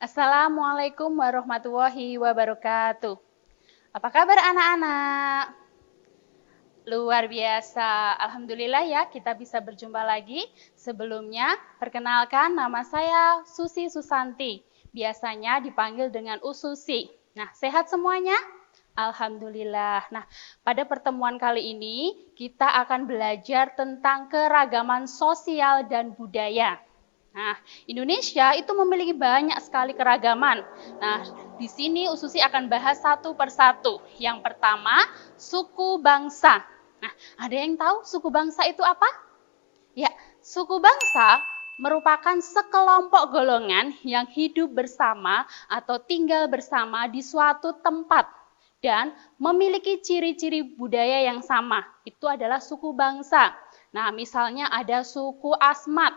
Assalamualaikum warahmatullahi wabarakatuh. Apa kabar anak-anak? Luar biasa. Alhamdulillah ya kita bisa berjumpa lagi. Sebelumnya, perkenalkan nama saya Susi Susanti. Biasanya dipanggil dengan Ususi. Nah, sehat semuanya? Alhamdulillah. Nah, pada pertemuan kali ini kita akan belajar tentang keragaman sosial dan budaya. Nah, Indonesia itu memiliki banyak sekali keragaman. Nah, di sini Ususi akan bahas satu persatu. Yang pertama, suku bangsa. Nah, ada yang tahu suku bangsa itu apa? Ya, suku bangsa merupakan sekelompok golongan yang hidup bersama atau tinggal bersama di suatu tempat dan memiliki ciri-ciri budaya yang sama. Itu adalah suku bangsa. Nah, misalnya ada suku Asmat,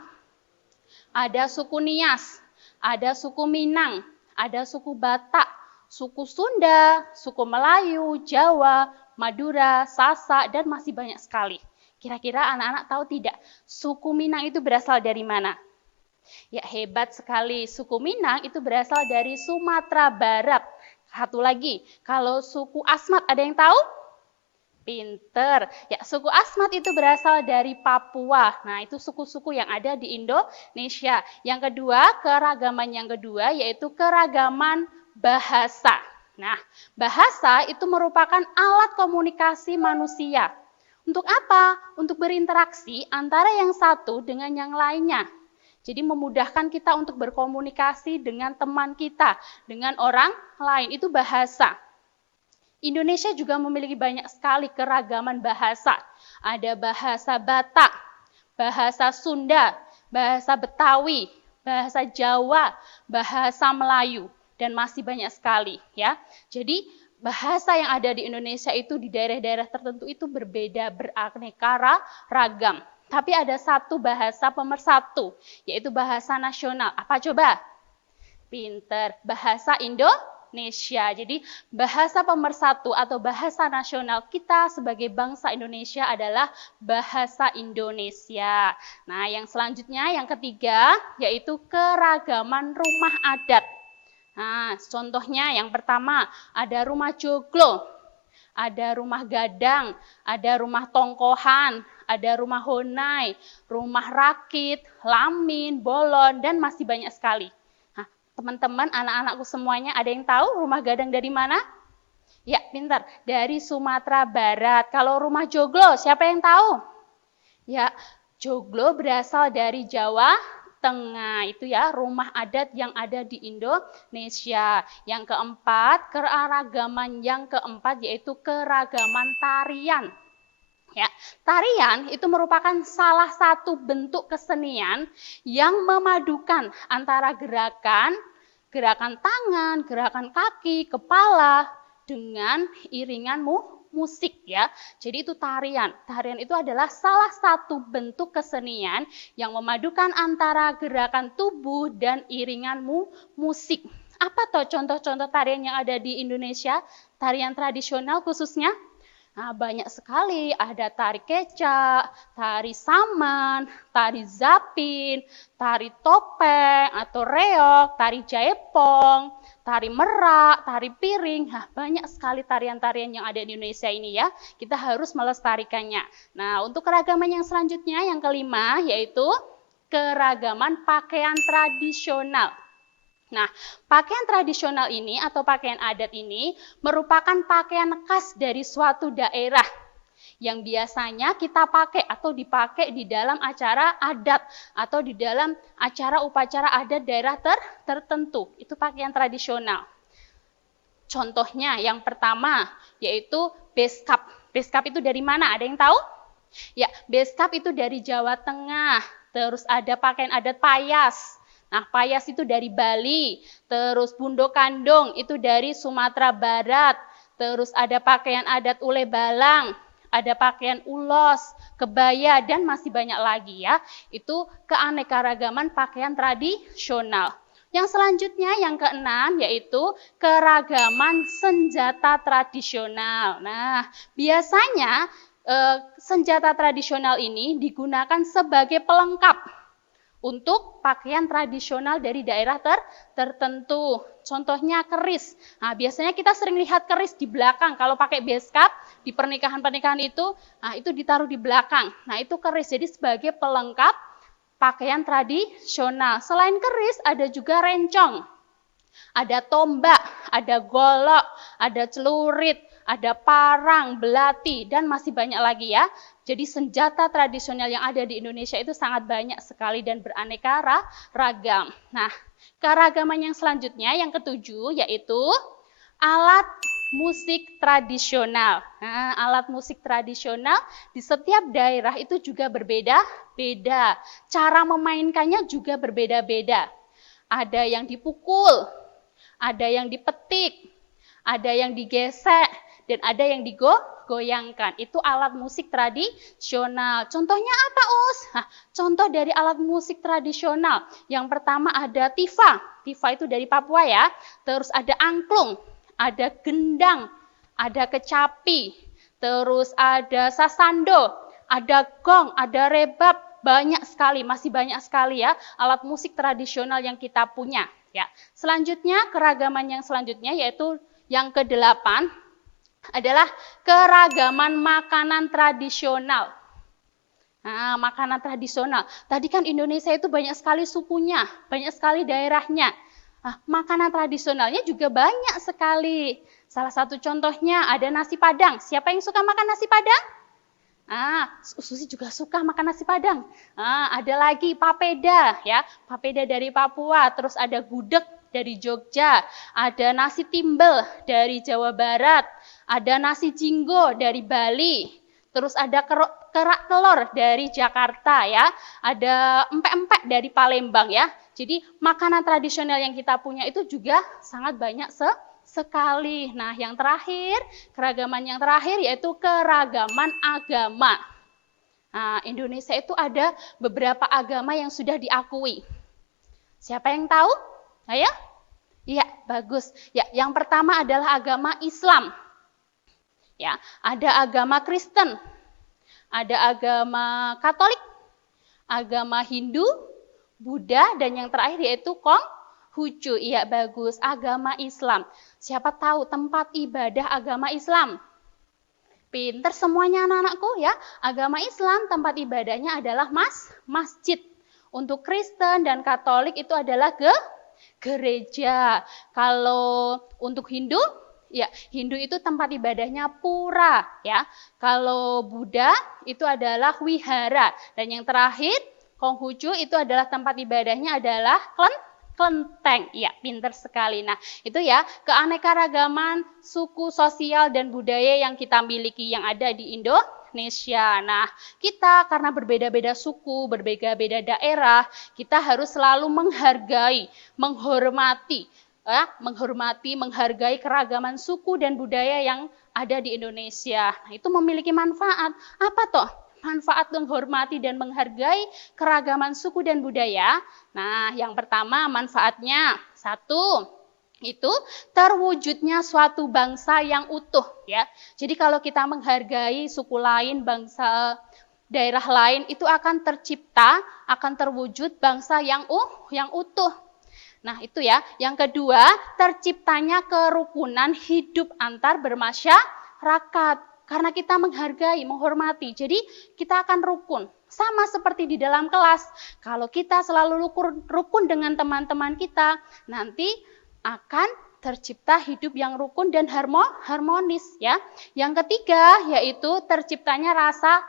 ada suku Nias, ada suku Minang, ada suku Batak, suku Sunda, suku Melayu, Jawa, Madura, Sasak, dan masih banyak sekali. Kira-kira anak-anak tahu tidak, suku Minang itu berasal dari mana? Ya, hebat sekali. Suku Minang itu berasal dari Sumatera Barat. Satu lagi, kalau suku Asmat ada yang tahu? Pinter. Ya, suku Asmat itu berasal dari Papua. Nah, itu suku-suku yang ada di Indonesia. Yang kedua, keragaman yang kedua yaitu keragaman bahasa. Nah, bahasa itu merupakan alat komunikasi manusia. Untuk apa? Untuk berinteraksi antara yang satu dengan yang lainnya. Jadi memudahkan kita untuk berkomunikasi dengan teman kita, dengan orang lain. Itu bahasa. Indonesia juga memiliki banyak sekali keragaman bahasa. Ada bahasa Batak, bahasa Sunda, bahasa Betawi, bahasa Jawa, bahasa Melayu, dan masih banyak sekali ya. Jadi bahasa yang ada di Indonesia itu di daerah-daerah tertentu itu berbeda, beraneka ragam. Tapi ada satu bahasa pemersatu, yaitu bahasa nasional. Apa coba? Pinter, bahasa Indonesia. Jadi bahasa pemersatu atau bahasa nasional kita sebagai bangsa Indonesia adalah bahasa Indonesia. Nah, yang selanjutnya yang ketiga yaitu keragaman rumah adat. Nah, contohnya yang pertama ada rumah joglo, ada rumah gadang, ada rumah tongkohan, ada rumah honai, rumah rakit, lamin, bolon, dan masih banyak sekali. Teman-teman, anak-anakku semuanya, ada yang tahu rumah gadang dari mana? Ya, pintar. Dari Sumatera Barat. Kalau rumah joglo, siapa yang tahu? Ya, joglo berasal dari Jawa Tengah. Itu ya, rumah adat yang ada di Indonesia. Yang keempat, keragaman yang keempat yaitu keragaman tarian. Ya, tarian itu merupakan salah satu bentuk kesenian yang memadukan antara gerakan tangan, gerakan kaki, kepala dengan iringan musik ya. Jadi itu tarian. Tarian itu adalah salah satu bentuk kesenian yang memadukan antara gerakan tubuh dan iringan musik. Apa toh contoh-contoh tarian yang ada di Indonesia? Tarian tradisional khususnya? Nah, banyak sekali, ada tari kecak, tari saman, tari zapin, tari topeng atau reog, tari jaipong, tari merak, tari piring. Nah, banyak sekali tarian-tarian yang ada di Indonesia ini ya. Kita harus melestarikannya. Nah, untuk keragaman yang selanjutnya, yang kelima, yaitu keragaman pakaian tradisional. Nah, pakaian tradisional ini atau pakaian adat ini merupakan pakaian khas dari suatu daerah yang biasanya kita pakai atau dipakai di dalam acara adat atau di dalam acara upacara adat daerah tertentu. Itu pakaian tradisional. Contohnya yang pertama yaitu beskap. Beskap itu dari mana? Ada yang tahu? Ya, beskap itu dari Jawa Tengah. Terus ada pakaian adat payas. Nah, payas itu dari Bali, terus bundo kandung itu dari Sumatera Barat, terus ada pakaian adat ule balang, ada pakaian ulos, kebaya, dan masih banyak lagi ya. Itu keanekaragaman pakaian tradisional. Yang selanjutnya yang keenam yaitu keragaman senjata tradisional. Nah, biasanya senjata tradisional ini digunakan sebagai pelengkap untuk pakaian tradisional dari daerah tertentu. Contohnya keris. Nah, biasanya kita sering lihat keris di belakang. Kalau pakai beskap di pernikahan-pernikahan itu, nah itu ditaruh di belakang. Nah, itu keris. Jadi sebagai pelengkap pakaian tradisional. Selain keris, ada juga rencong. Ada tombak, ada golok, ada celurit, ada parang, belati, dan masih banyak lagi ya. Jadi senjata tradisional yang ada di Indonesia itu sangat banyak sekali dan beraneka ragam. Nah, keragaman yang selanjutnya, yang ketujuh, yaitu alat musik tradisional. Nah, alat musik tradisional di setiap daerah itu juga berbeda-beda. Cara memainkannya juga berbeda-beda. Ada yang dipukul, ada yang dipetik, ada yang digesek, dan ada yang digoyangkan. Itu alat musik tradisional. Contohnya apa, Us? Nah, contoh dari alat musik tradisional. Yang pertama ada tifa. Tifa itu dari Papua ya. Terus ada angklung, ada gendang, ada kecapi, terus ada sasando, ada gong, ada rebab. Banyak sekali, masih banyak sekali ya alat musik tradisional yang kita punya. Ya. Selanjutnya, keragaman yang selanjutnya yaitu yang ke-8 adalah keragaman makanan tradisional. Nah, makanan tradisional. Tadi kan Indonesia itu banyak sekali sukunya, banyak sekali daerahnya. Nah, makanan tradisionalnya juga banyak sekali. Salah satu contohnya ada nasi Padang. Siapa yang suka makan nasi Padang? Susi juga suka makan nasi Padang. Ada lagi papeda ya, papeda dari Papua, terus ada gudeg dari Jogja, ada nasi timbel dari Jawa Barat, ada nasi jinggo dari Bali, terus ada kerak telur dari Jakarta ya, ada empek-empek dari Palembang ya. Jadi makanan tradisional yang kita punya itu juga sangat banyak sekali. Nah, yang terakhir, keragaman yang terakhir yaitu keragaman agama. Nah, Indonesia itu ada beberapa agama yang sudah diakui. Siapa yang tahu? Ayo? Iya, bagus. Ya, yang pertama adalah agama Islam. Ya, ada agama Kristen, ada agama Katolik, agama Hindu, Buddha, dan yang terakhir yaitu Konghucu. Iya, bagus. Agama Islam. Siapa tahu tempat ibadah agama Islam? Pinter semuanya anak-anakku ya. Agama Islam tempat ibadahnya adalah masjid. Untuk Kristen dan Katolik itu adalah gereja. Kalau untuk Hindu, ya Hindu itu tempat ibadahnya pura ya. Kalau Buddha itu adalah wihara. Dan yang terakhir, Konghucu itu adalah tempat ibadahnya adalah kelenteng. Ya, pinter sekali. Nah, itu ya keanekaragaman suku, sosial, dan budaya yang kita miliki yang ada di Indonesia. Nah, kita karena berbeda-beda suku, berbeda-beda daerah, kita harus selalu menghargai, menghormati, menghargai keragaman suku dan budaya yang ada di Indonesia. Nah, itu memiliki manfaat. Apa toh? Manfaat menghormati dan menghargai keragaman suku dan budaya. Nah, yang pertama manfaatnya, satu, itu terwujudnya suatu bangsa yang utuh ya. Jadi kalau kita menghargai suku lain, bangsa daerah lain, itu akan tercipta, akan terwujud bangsa yang utuh. Nah, itu ya. Yang kedua, terciptanya kerukunan hidup antar bermasyarakat. Karena kita menghargai, menghormati, jadi kita akan rukun. Sama seperti di dalam kelas, kalau kita selalu rukun dengan teman-teman kita, nanti akan tercipta hidup yang rukun dan harmonis ya. Yang ketiga, yaitu terciptanya rasa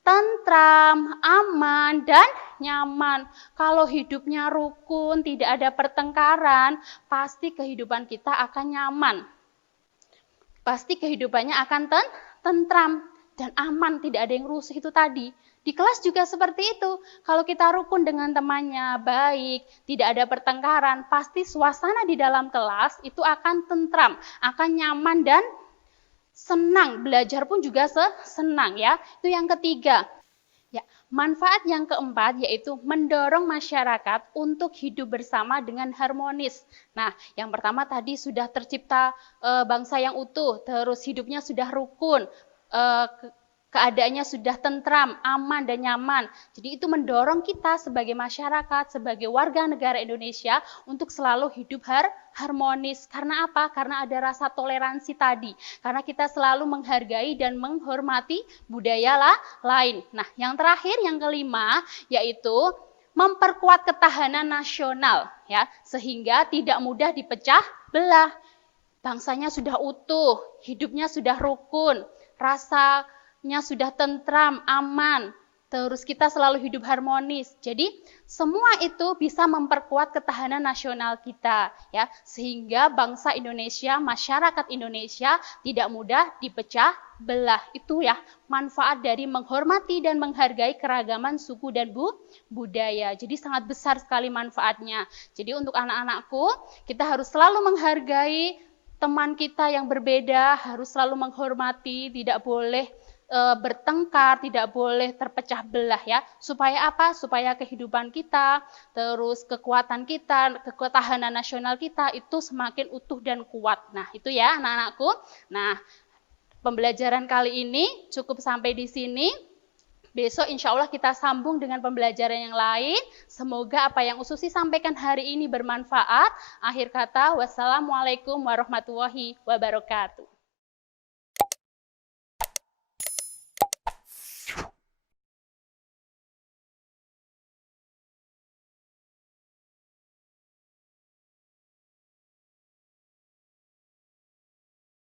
tentram, aman, dan nyaman. Kalau hidupnya rukun, tidak ada pertengkaran, pasti kehidupan kita akan nyaman. Pasti kehidupannya akan tentram dan aman, tidak ada yang rusuh itu tadi. Di kelas juga seperti itu. Kalau kita rukun dengan temannya, baik, tidak ada pertengkaran, pasti suasana di dalam kelas itu akan tentram, akan nyaman dan senang. Belajar pun juga senang ya. Itu yang ketiga. Ya, manfaat yang keempat yaitu mendorong masyarakat untuk hidup bersama dengan harmonis. Nah, yang pertama tadi sudah tercipta bangsa yang utuh, terus hidupnya sudah rukun, keadaannya sudah tentram, aman dan nyaman. Jadi itu mendorong kita sebagai masyarakat, sebagai warga negara Indonesia untuk selalu hidup harmonis. Karena apa? Karena ada rasa toleransi tadi. Karena kita selalu menghargai dan menghormati budaya lain. Nah, yang terakhir, yang kelima, yaitu memperkuat ketahanan nasional, ya, sehingga tidak mudah dipecah belah. Bangsanya sudah utuh, hidupnya sudah rukun, rasanya sudah tentram, aman, terus kita selalu hidup harmonis. Jadi semua itu bisa memperkuat ketahanan nasional kita, ya, sehingga bangsa Indonesia, masyarakat Indonesia tidak mudah dipecah belah. Itu ya manfaat dari menghormati dan menghargai keragaman suku dan budaya. Jadi sangat besar sekali manfaatnya. Jadi untuk anak-anakku, kita harus selalu menghargai teman kita yang berbeda, harus selalu menghormati, tidak boleh bertengkar, tidak boleh terpecah belah ya. Supaya apa? Supaya kehidupan kita, terus kekuatan kita, ketahanan nasional kita itu semakin utuh dan kuat. Nah, itu ya anak-anakku. Nah, pembelajaran kali ini cukup sampai di sini. Besok insya Allah kita sambung dengan pembelajaran yang lain. Semoga apa yang Ususi sampaikan hari ini bermanfaat. Akhir kata, wassalamualaikum warahmatullahi wabarakatuh.